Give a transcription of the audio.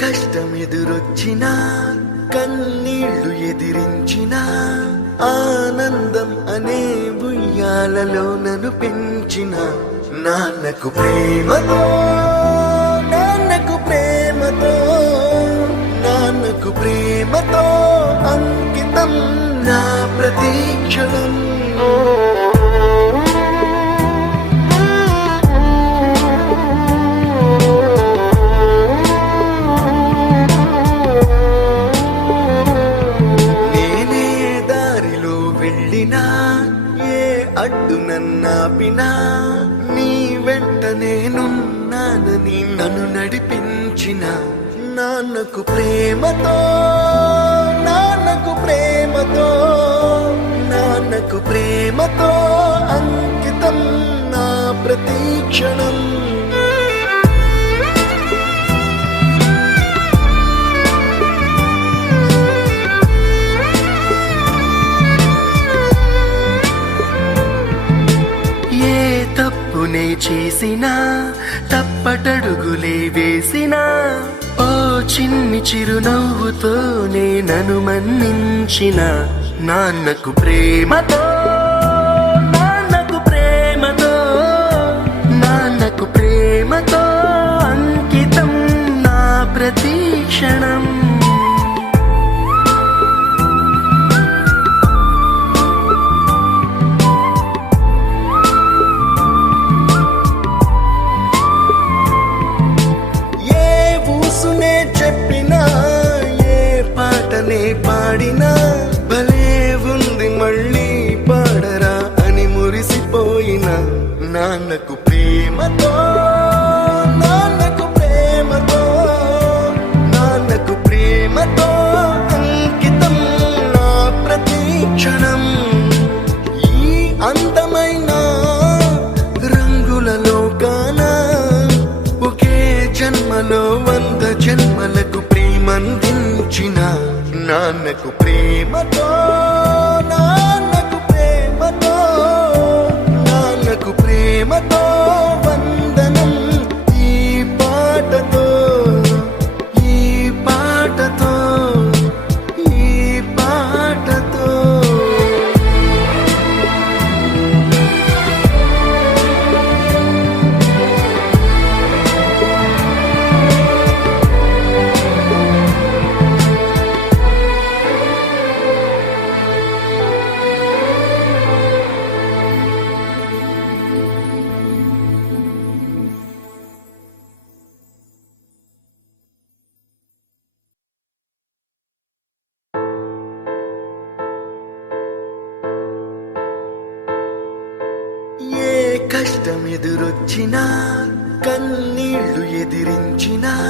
కష్టమెదురొచ్చినా కన్నీళ్లు ఎదిరించిన ఆనందం అనే ఉయ్యాలలో నన్ను పెంచిన నాన్నకు ప్రేమతో నాన్నకు ప్రేమతో నాన్నకు ప్రేమతో అంకితం నా ప్రతీక్షణం. ఏ అడ్డు నన్నాపినా నీ వెంట నేనున్నానని నన్ను నడిపించిన నాన్నకు ప్రేమతో నాన్నకు ప్రేమతో నాన్నకు ప్రేమతో అంకితం నా ప్రతీక్షణం. తప్పునే చేసినా తప్పటడుగులే వేసినా ఓ చిన్ని చిరునవ్వుతోనే నన్ను మన్నించిన నాన్నకు ప్రేమతో నాన్నకు ప్రేమతో నాన్నకు ప్రేమతో అంకితం నా ప్రతీక్షణం. పాడినా భలే ఉంది మళ్ళీ పాడరా అని మురిసిపోయిన నాన్నకు ప్రేమతో నాన్నకు ప్రేమతో నాన్నకు ప్రేమతో అంకితం నా ప్రతీక్షణం. ఈ అందమైన రంగుల లోకాన ఒకే జన్మలో 100 జన్మలకు ప్రేమందించిన నాన్నకు ప్రేమతో నాన్నకు ప్రేమతో నాన్నకు ప్రేమతో వందనం. ఈ పాటతో ఈ పాటతో ఈ పాటతో కష్టమెదురొచ్చినా కన్నీళ్లు ఎదిరించిన